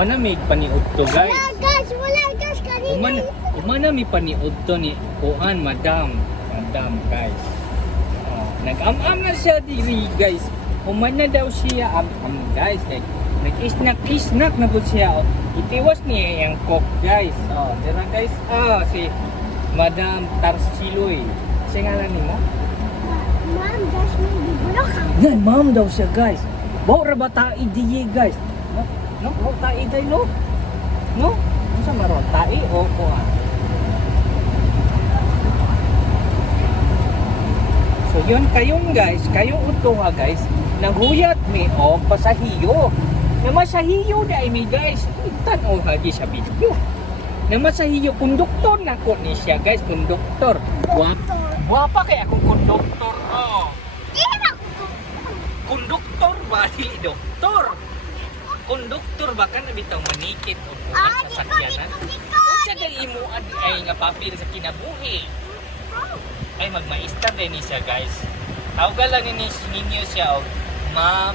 Manamig paniud to guys. Wala guys, kanina. Manami paniud to ni kuan madam guys. Nag-am-am na siya diri guys. Umana daw siya am guys. Nag-isnak na po siya. Itiwas niya yung cook guys. Dira guys. Si Madam Tarsiloy. Siya ngalan ni mo? Ma'am, guys, may bibulok ka. Yan, ma'am daw siya guys. Bawa ra ba tayo diye guys? No? Bawa tayo day no? No? Ano sa maron? Tayo o kuha? So yun kayong guys, kayong utuha guys, naghuyat mi o pasahiyo. Na masahiyo na mi guys. Tanaw hagi sa video. Na masahiyo konduktor na ko ni siya guys, konduktor. Wapa kaya akong konduktor. Konduktor ba dili doktor? Konduktor ba kan bitaw manikit o kuan sa sakyanan? Unsa dai imo ay nga papel sa kinabuhi? Ay magmaestra din ni siya guys. Tawagan lang ninyo siya og Ma'am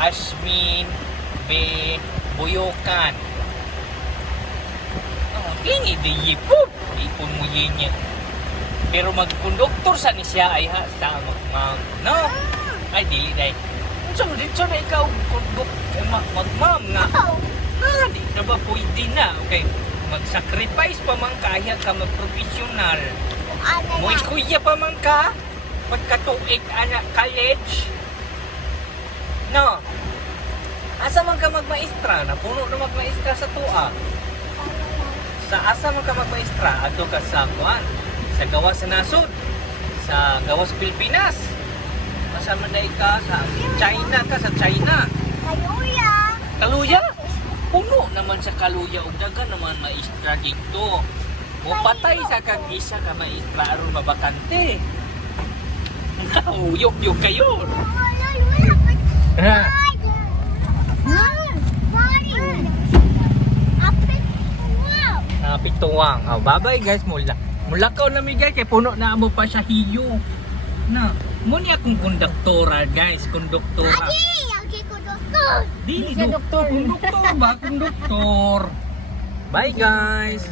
Ashmin B. Buyokan. Lingi di yipon. Ipon mo yun niya. Pero magkonduktor sa ni siya ay ha sa ma'am. No? Ay dili dai. Unsa dito na ikaw konduktor mag-ma'am nga. Di na ba pwede na? Okay. Mag-sacrifice pa man kaya ka mag-professional. Mo kuya pa man ka pagkatuig anak college. No. Asa man ka magmaestra? Napuno na magmaestra sa tuwa. Sa asa man ka magmaestra? Adto ka sa kuan, sa gawa sa nasod, sa gawa sa Pilipinas. Asa man dai ka sa China ka sa China. Kaluya. Kaluya? Puno naman sa Kaluya ug daghan naman maestra dito. O patay sa kag isa ka maestra aron mabakante. Uyok kayo. Ha. Pituwang. Bye-bye guys. Mulakaw na mi guys kay puno na amo pa siya hiyo. Na, mo ni akong konduktora guys, konduktora. Agi konduktor. Dili doktor, konduktor ba? Konduktor. Bye guys.